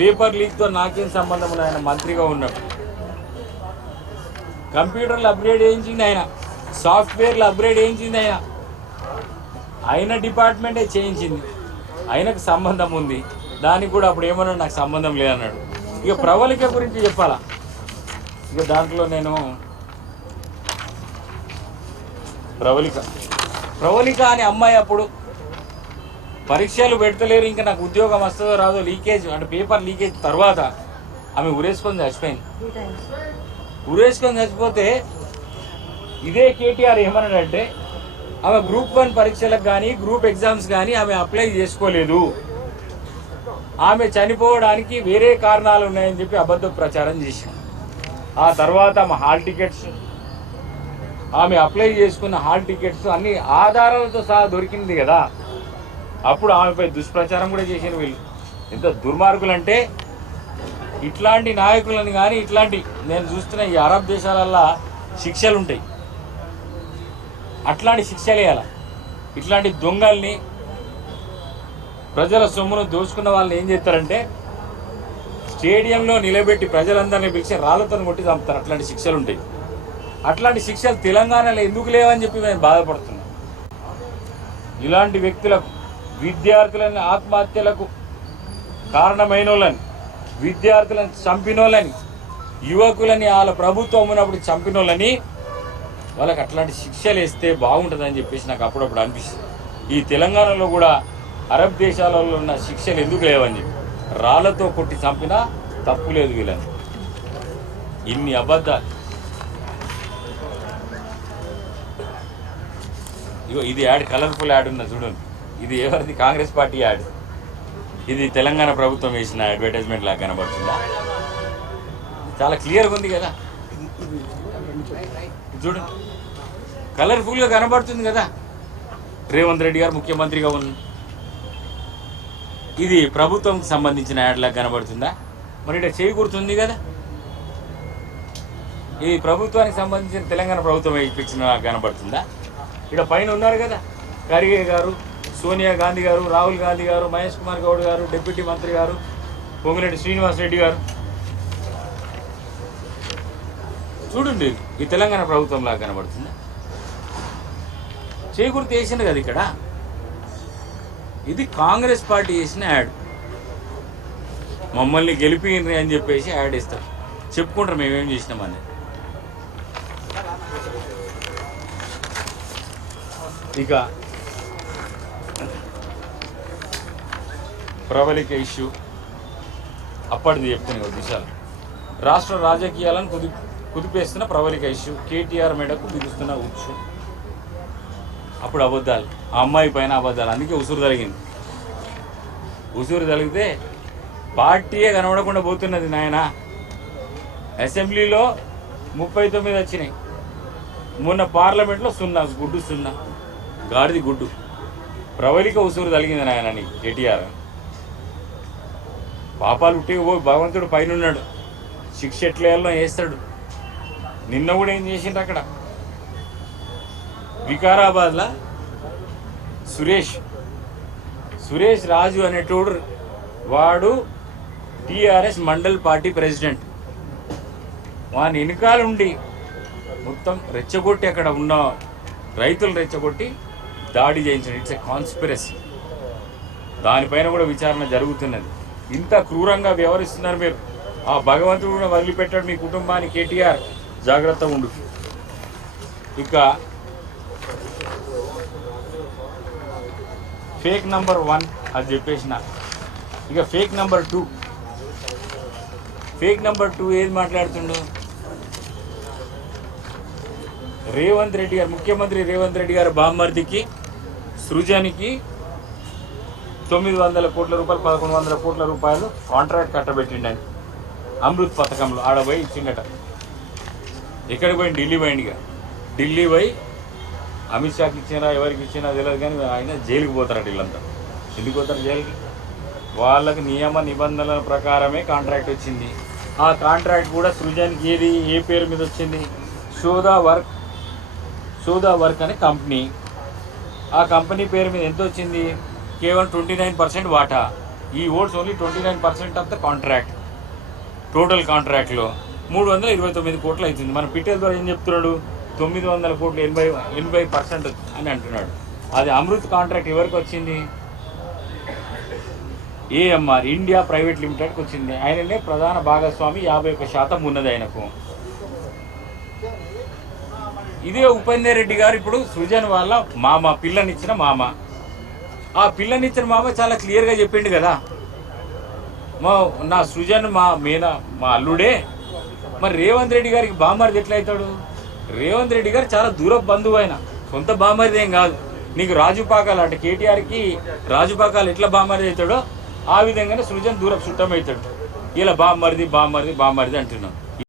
Paper లీక్తో నాకేం సంబంధం లేదు, ఆయన మంత్రిగా ఉన్నాడు. కంప్యూటర్లు అప్గ్రేడ్ చేయించింది ఆయన, సాఫ్ట్వేర్లు అప్గ్రేడ్ చేయించింది ఆయన, ఆయన డిపార్ట్మెంటే చేయించింది, ఆయనకు సంబంధం ఉంది. దానికి కూడా అప్పుడు ఏమన్నాడు, నాకు సంబంధం లేదన్నాడు. ఇక ప్రవళిక గురించి చెప్పాలా, ఇక దాంట్లో నేను ప్రవళిక అనే అమ్మాయి అప్పుడు పరీక్షలు పెడతలేరు, ఇంకా నాకు ఉద్యోగం వస్తుందో రాదో, లీకేజ్ అంటే పేపర్ లీకేజ్ తర్వాత ఆమె ఉరేసుకొని చచ్చిపోయింది. ఉరేసుకొని చచ్చిపోతే ఇదే కేటీఆర్ ఏమన్నాడంటే ఆమె గ్రూప్ 1 పరీక్షలకు కానీ గ్రూప్ ఎగ్జామ్స్ కానీ ఆమె అప్లై చేసుకోలేదు, ఆమె చనిపోవడానికి వేరే కారణాలు ఉన్నాయని చెప్పి అబద్ధ ప్రచారం చేశాం. ఆ తర్వాత ఆమె హాల్ టికెట్స్, ఆమె అప్లై చేసుకున్న హాల్ టికెట్స్ అన్ని ఆధారాలతో సహా దొరికింది కదా, అప్పుడు ఆమెపై దుష్ప్రచారం కూడా చేసిన వీళ్ళు. ఎంత దుర్మార్గులు అంటే, ఇట్లాంటి నాయకులను కానీ ఇట్లాంటి నేను చూస్తున్న ఈ అరబ్ దేశాలల్లో శిక్షలు ఉంటాయి, అట్లాంటి శిక్షలు వేయాలి. ఇట్లాంటి దొంగల్ని, ప్రజల సొమ్మును దోచుకున్న వాళ్ళని ఏం చేస్తారంటే స్టేడియంలో నిలబెట్టి ప్రజలందరినీ పిలిచి రాళ్లతో కొట్టి చంపుతారు. అట్లాంటి శిక్షలు ఉంటాయి. అట్లాంటి శిక్షలు తెలంగాణలో ఎందుకు లేవని చెప్పి మేము బాధపడుతున్నాం. ఇలాంటి వ్యక్తులకు, విద్యార్థులని ఆత్మహత్యలకు కారణమైన వాళ్ళని, విద్యార్థులను చంపినోళ్ళని, యువకులని వాళ్ళ ప్రభుత్వం ఉన్నప్పుడు చంపినోళ్ళని వాళ్ళకి అట్లాంటి శిక్షలు వేస్తే బాగుంటుందని చెప్పేసి నాకు అప్పుడప్పుడు అనిపిస్తుంది. ఈ తెలంగాణలో కూడా అరబ్ దేశాలలో ఉన్న శిక్షలు ఎందుకు లేవని చెప్పి రాళ్లతో కొట్టి చంపినా తప్పు లేదు వీళ్ళని. ఇన్ని అబద్ధాలు. ఇగో ఇది యాడ్, కలర్ఫుల్ యాడ్ ఉన్న చూడండి, ఇది ఎవరిది? Congress party add. ఇది తెలంగాణ ప్రభుత్వం వేసిన అడ్వర్టైజ్మెంట్ లాగా కనబడుతుందా? చాలా క్లియర్గా ఉంది కదా, చూడండి, కలర్ఫుల్గా కనబడుతుంది కదా. రేవంత్ రెడ్డి గారు ముఖ్యమంత్రిగా ఉన్న, ఇది ప్రభుత్వంకి సంబంధించిన యాడ్ లాగా కనబడుతుందా? మరి ఇక్కడ చేకూరుతుంది కదా, ఇది ప్రభుత్వానికి సంబంధించిన తెలంగాణ ప్రభుత్వం ఇప్పించిన కనబడుతుందా? ఇక్కడ పైన ఉన్నారు కదా ఖర్గే గారు, సోనియా గాంధీ గారు, రాహుల్ గాంధీ గారు, మహేష్ కుమార్ గౌడ్ గారు, డిప్యూటీ మంత్రి గారు, పొంగులేటి శ్రీనివాస్ రెడ్డి గారు. చూడండి, ఈ తెలంగాణ ప్రభుత్వం లాగా కనబడుతుందా? చేకూర్తి వేసింది కదా ఇక్కడ. ఇది కాంగ్రెస్ పార్టీ చేసిన యాడ్. మమ్మల్ని గెలిపిండ్రి అని చెప్పేసి యాడ్ ఇస్తారు, చెప్పుకుంటారు మేమేం చేసినామని. ఇక ప్రవళిక ఇష్యూ అప్పటిది చెప్తున్నాయి ఒక దిశాలు. రాష్ట్ర రాజకీయాలను కుదిపేస్తున్న ప్రవళిక ఇష్యూ, కేటీఆర్ మేడకు బిగుస్తున్న ఉచ్చు. అప్పుడు అబద్ధాలు, ఆ అమ్మాయి పైన అబద్ధాలు, అందుకే ఉసురు తగిలింది. ఉసురు తగిలితే పార్టీయే కనబడకుండా పోతున్నది నాయన. అసెంబ్లీలో 39 వచ్చినాయి, మొన్న పార్లమెంట్లో 0, గుడ్డు 0, గాడిది గుడ్డు. ప్రవళిక ఉసురు తగిలింది నాయన నీకు కేటీఆర్. పాపాలు ఉట్టికి పోయి భగవంతుడు పైన ఉన్నాడు, శిక్ష ఎట్లేయాలో వేస్తాడు. నిన్న కూడా ఏం చేసిండ్రు అక్కడ వికారాబాద్లో సురేష్ రాజు అనేటోడు, వాడు టీఆర్ఎస్ మండల్ పార్టీ ప్రెసిడెంట్. వాని వెనుకాలుండి మొత్తం రెచ్చగొట్టి అక్కడ ఉన్న రైతులు రెచ్చగొట్టి దాడి చేయించాడు. It's a conspiracy. దానిపైన కూడా విచారణ జరుగుతున్నది. ఇంత క్రూరంగా వ్యవహరిస్తున్నారు మీరు. ఆ భగవంతుడు కూడా వదిలిపెట్టాడు మీ కుటుంబాన్ని. కేటీఆర్ జాగ్రత్తగా ఉండు. ఇక ఫేక్ నంబర్ 1 అది చెప్పేసిన. ఇక ఫేక్ నంబర్ 2 ఏది మాట్లాడుతుండు? రేవంత్ రెడ్డి గారు, ముఖ్యమంత్రి రేవంత్ రెడ్డి గారు బామ్మర్దికి సృజనికి 900 కోట్ల రూపాయలు, 1100 కోట్ల రూపాయలు కాంట్రాక్ట్ కట్టబెట్టిండని అమృత్ పథకంలో. ఆడ పోయి ఇచ్చిండట. ఎక్కడికి పోయి? ఢిల్లీ పోయింది. ఇక ఢిల్లీ పోయి అమిత్ షాకి ఇచ్చినా ఎవరికి ఇచ్చినా తెలియదు, కానీ ఆయన జైలుకి పోతారట. వీళ్ళంతా ఎందుకు పోతారు జైలుకి? వాళ్ళకి నియమ నిబంధనల ప్రకారమే కాంట్రాక్ట్ వచ్చింది. ఆ కాంట్రాక్ట్ కూడా సృజన్కి ఏ పేరు మీద వచ్చింది? సోదా వర్క్ అనే కంపెనీ. ఆ కంపెనీ పేరు మీద ఎంత వచ్చింది? కేవలం 29% వాటా. ఈ ఓట్స్ only 29% of the contract. Total కాంట్రాక్ట్లో 329 కోట్లు అవుతుంది. మన పిట్టల ద్వారా ఏం చెప్తున్నాడు, 900 కోట్లు 80% అని అంటున్నాడు. అది అమృత్ కాంట్రాక్ట్ ఎవరికి వచ్చింది? ఏఎంఆర్ ఇండియా ప్రైవేట్ లిమిటెడ్కి వచ్చింది. ఆయననే ప్రధాన భాగస్వామి, 51% ఉన్నది ఆయనకు. ఇదే ఉపేందర్ రెడ్డి గారు ఇప్పుడు సృజన్ వాళ్ళ మామ, పిల్లనిచ్చిన మామ. ఆ పిల్లనిచ్చిన మామ చాలా క్లియర్గా చెప్పిండు కదా, నా సృజన్ మా అల్లుడే. మరి రేవంత్ రెడ్డి గారికి బామ్మరిది ఎట్లా అవుతాడు? రేవంత్ రెడ్డి గారు చాలా దూర బంధువు, ఆయన సొంత బామ్మరిది ఏం కాదు. నీకు రాజుపాకాలు అంటే కేటీఆర్కి రాజుపాకాలు ఎట్లా బామ్మరిది అవుతాడో ఆ విధంగానే సృజన్ దూర చుట్టం అవుతాడు. ఇలా బామ్మరిది బామ్మరిది బామ్మరిది అంటున్నాం.